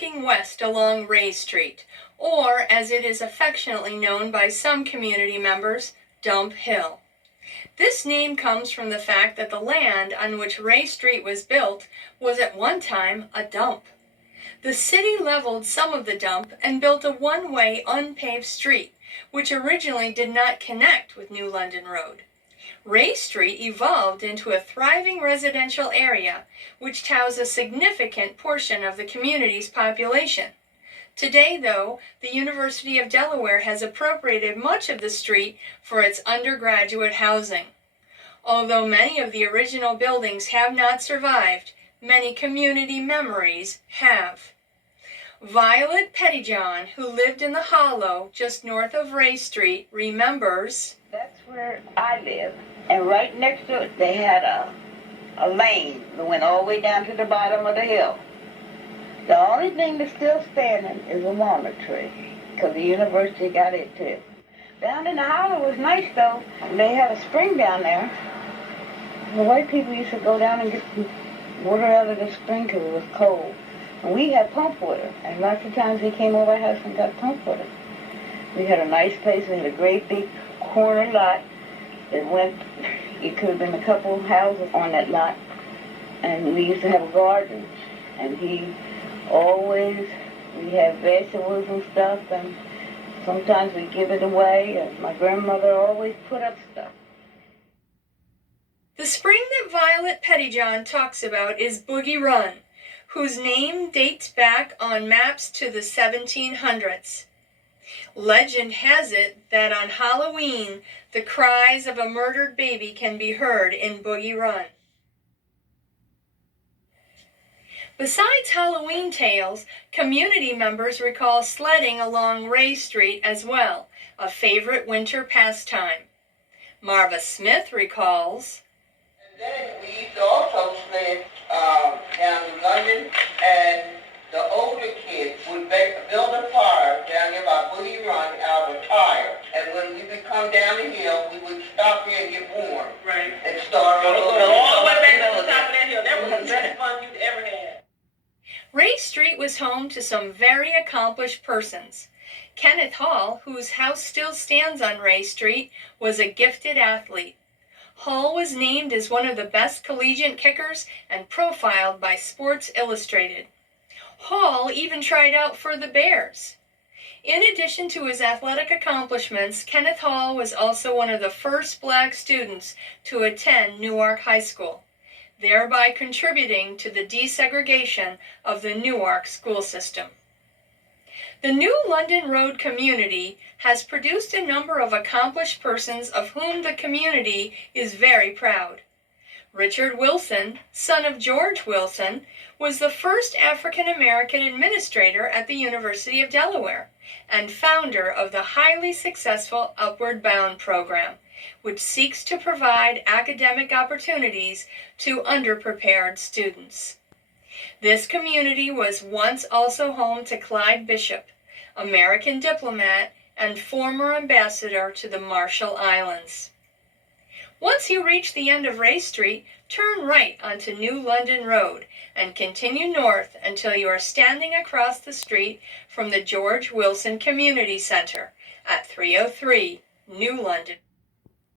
walking west along Ray Street, or as it is affectionately known by some community members, Dump Hill. This name comes from the fact that the land on which Ray Street was built was at one time a dump. The city leveled some of the dump and built a one-way unpaved street, which originally did not connect with New London Road. Ray Street evolved into a thriving residential area, which housed a significant portion of the community's population. Today, though, the University of Delaware has appropriated much of the street for its undergraduate housing. Although many of the original buildings have not survived, many community memories have. Violet Pettyjohn, who lived in the Hollow just north of Ray Street, remembers, "That's where I live, and right next to it they had a lane that went all the way down to the bottom of the hill. The only thing that's still standing is a walnut tree, because the university got it too. Down in the Hollow was nice though. They had a spring down there. The white people used to go down and get water out of the spring because it was cold. And we had pump water, and lots of times they came over our house and got pump water. We had a nice place. We had a great big corner lot that went, it could have been a couple houses on that lot. And we used to have a garden. And we have vegetables and stuff, and sometimes we give it away. And my grandmother always put up stuff. The spring that Violet Pettyjohn talks about is Boogie Run, whose name dates back on maps to the 1700s. Legend has it that on Halloween, the cries of a murdered baby can be heard in Boogie Run. Besides Halloween tales, community members recall sledding along Ray Street as well, a favorite winter pastime. Marva Smith recalls, Then we used to also sled down to London, and the older kids would build a fire down here by Boogie Run out of a tire. And when we would come down the hill, we would stop here and get warm. Right. And start all the way back to the top of that hill. That was the best fun you've ever had. Ray Street was home to some very accomplished persons. Kenneth Hall, whose house still stands on Ray Street, was a gifted athlete. Hall was named as one of the best collegiate kickers and profiled by Sports Illustrated. Hall even tried out for the Bears. In addition to his athletic accomplishments, Kenneth Hall was also one of the first black students to attend Newark High School, thereby contributing to the desegregation of the Newark school system. The New London Road community has produced a number of accomplished persons of whom the community is very proud. Richard Wilson, son of George Wilson, was the first African-American administrator at the University of Delaware and founder of the highly successful Upward Bound program, which seeks to provide academic opportunities to underprepared students. This community was once also home to Clyde Bishop, American diplomat and former ambassador to the Marshall Islands. Once you reach the end of Ray Street, turn right onto New London Road and continue north until you are standing across the street from the George Wilson Community Center at 303 New London.